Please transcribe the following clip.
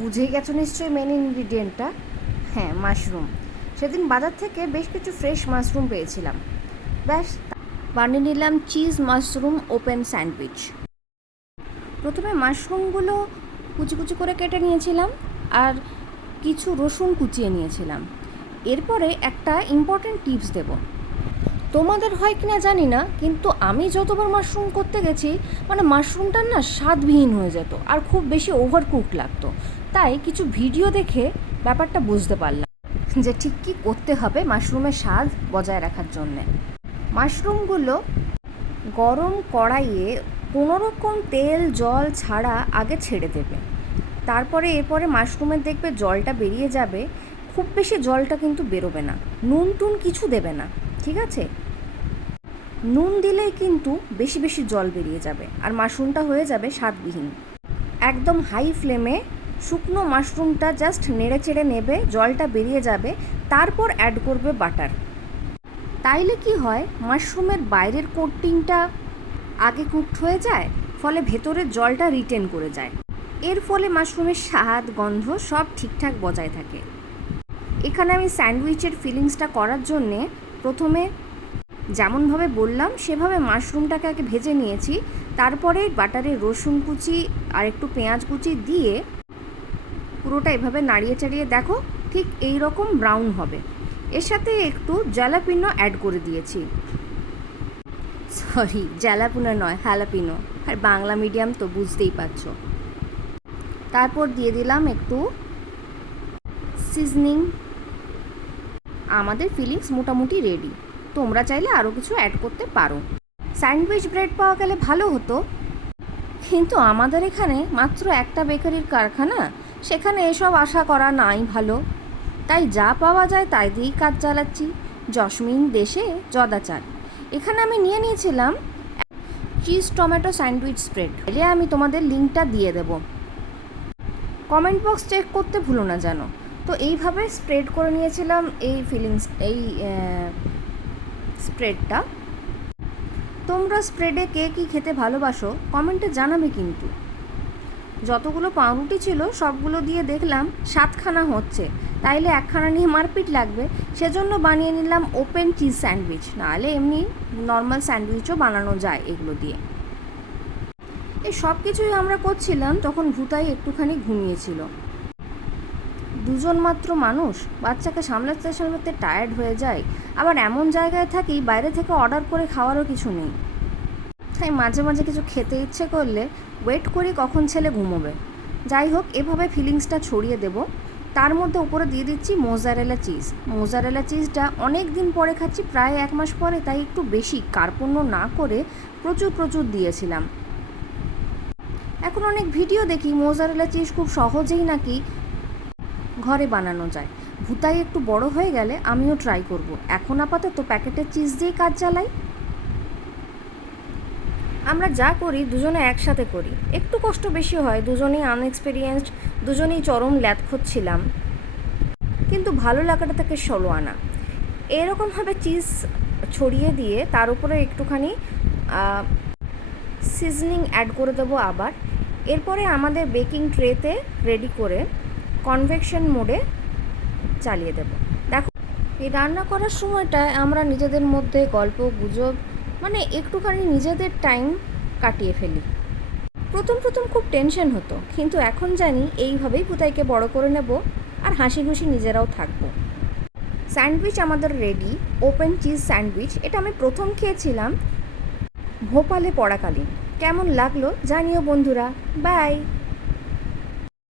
বুঝেই গেছো নিশ্চয়ই মেন ইনগ্রিডিয়েন্টটা। হ্যাঁ, মাশরুম। সেদিন বাজার থেকে বেশ কিছু ফ্রেশ মাশরুম পেয়েছিলাম। ব্যাস, বানিয়ে নিলাম চিজ মাশরুম ওপেন স্যান্ডউইচ। প্রথমে মাশরুমগুলো কুচি কুচি করে কেটে নিয়েছিলাম আর কিছু রসুন কুচিয়ে নিয়েছিলাম। এরপরে একটা ইম্পর্ট্যান্ট টিপস দেব। তোমাদের হয় কিনা জানি না, কিন্তু আমি যতবার মাশরুম করতে গেছি মাশরুমটা না স্বাদবিহীন হয়ে যেত আর খুব বেশি ওভারকুক লাগতো। তাই কিছু ভিডিও দেখে ব্যাপারটা বুঝতে পারলাম যে ঠিক কী করতে হবে মাশরুমের স্বাদ বজায় রাখার জন্যে। মাশরুমগুলো গরম কড়াইয়ে কোনোরকম তেল জল ছাড়া আগে ছেড়ে দেবে। তারপরে এরপরে মাশরুমের দেখবে জলটা বেরিয়ে যাবে। খুব বেশি জলটা কিন্তু বেরোবে না। নুন টুন কিছু দেবে না, ঠিক আছে? নুন দিলেই কিন্তু বেশি বেশি জল বেরিয়ে যাবে আর মাশরুমটা হয়ে যাবে স্বাদবিহীন। একদম হাই ফ্লেমে শুকনো মাশরুমটা জাস্ট নেড়ে চেড়ে নেবে, জলটা বেরিয়ে যাবে, তারপর অ্যাড করবে বাটার। তাইলে কি হয়, মাশরুমের বাইরের কোটিংটা আগে কুকড হয়ে যায়, ফলে ভেতরের জলটা রিটেন করে যায়। এর ফলে মাশরুমের স্বাদ গন্ধ সব ঠিকঠাক বজায় থাকে। এখানে আমি স্যান্ডউইচের ফিলিংসটা করার জন্যে প্রথমে যেমনভাবে বললাম সেভাবে মাশরুমটাকে আগে ভেজে নিয়েছি। তারপরে বাটারে রসুন কুচি আর একটু পেঁয়াজ কুচি দিয়ে পুরোটা এভাবে নাড়িয়ে চাড়িয়ে দেখো ঠিক এই রকম ব্রাউন হবে। এর সাথে একটু জ্যালাপিনো অ্যাড করে দিয়েছি। সরি, জ্যালাপিনো নয়, হ্যালাপিনো। আর বাংলা মিডিয়াম তো বুঝতেই পারছো। তারপর দিয়ে দিলাম একটু সিজনিং। আমাদের ফিলিংস মোটামুটি রেডি। তোমরা চাইলে আরও কিছু অ্যাড করতে পারো। স্যান্ডউইচ ব্রেড পাওয়া গেলে ভালো হতো, কিন্তু আমাদের এখানে মাত্র একটা বেকারির কারখানা, সেখানে এসব আশা করা নাই ভালো। তাই যা পাওয়া যায় তাই দিয়েই কাজ চালাচ্ছি। জসমিন দেশে জদাচার। এখানে আমি নিয়ে নিয়েছিলাম চিজ টমেটো স্যান্ডউইচ স্প্রেড। এলে আমি তোমাদের লিঙ্কটা দিয়ে দেব, কমেন্ট বক্স চেক করতে ভুলো না যেন। তো এইভাবে স্প্রেড করে নিয়েছিলাম এই স্প্রেডটা। তোমরা স্প্রেডে কে কী খেতে ভালোবাসো কমেন্টে জানাবে কিন্তু। যতগুলো পাউরুটি ছিল সবগুলো দিয়ে দেখলাম 7খানা হচ্ছে, তাইলে 1খানা নিয়ে মারপিট লাগবে। সেজন্য বানিয়ে নিলাম ওপেন চিজ স্যান্ডউইচ। নাহলে এমনি নর্মাল স্যান্ডউইচও বানানো যায় এগুলো দিয়ে। এই সব কিছুই আমরা করছিলাম তখন ভূতাই একটুখানি ঘুমিয়েছিল। দুজন মাত্র মানুষ, বাচ্চাকে সামলাতে সামলাতে টায়ার্ড হয়ে যায়। আবার এমন জায়গায় থাকি বাইরে থেকে অর্ডার করে খাওয়ারও কিছু নেই। তাই মাঝে মাঝে কিছু খেতে ইচ্ছে করলে ওয়েট করি কখন ছেলে ঘুমোবে। যাই হোক, এভাবে ফিলিংসটা ছড়িয়ে দেব। তার মধ্যে উপরে দিয়ে দিচ্ছি মোজারেলা চিজ। মোজারেলা চিজটা অনেক দিন পরে খাচ্ছি, প্রায় 1 মাস পরে, তাই একটু বেশি কার্পণ্য না করে প্রচুর প্রচুর দিয়েছিলাম। এখন অনেক ভিডিও দেখি মোজারেলা চিজ খুব সহজেই নাকি ঘরে বানানো যায়। ভূতাই একটু বড় হয়ে গেলে আমিও ট্রাই করব। এখন আপাতত প্যাকেটের চিজ দিয়েই কাজ চালাই। আমরা যা করি দুজনে একসাথে করি, একটু কষ্ট বেশি হয়, দুজনেই আনএক্সপিরিয়েন্সড, দুজনেই চরম ল্যাথখোচ্ছিলাম, কিন্তু ভালো লাগাটা থেকে 16 আনা। এরকমভাবে চিজ ছড়িয়ে দিয়ে তার উপরে একটুখানি সিজনিং অ্যাড করে দেবো আবার। এরপরে আমাদের বেকিং ট্রেতে রেডি করে কনভেকশন মোডে চালিয়ে দেব। দেখো, এই রান্না করার সময়টায় আমরা নিজেদের মধ্যে গল্প গুজব একটুখানি নিজেদের টাইম কাটিয়ে ফেলি। প্রথম প্রথম খুব টেনশন হতো, কিন্তু এখন জানি এইভাবেই পুতাইকে বড় করে নেব আর হাসি খুশি নিজেরাও থাকবো। স্যান্ডউইচ আমাদের রেডি, ওপেন চিজ স্যান্ডউইচ। এটা আমি প্রথম খেয়েছিলাম ভোপালে পড়াকালীন। কেমন লাগলো জানিও বন্ধুরা। বাই।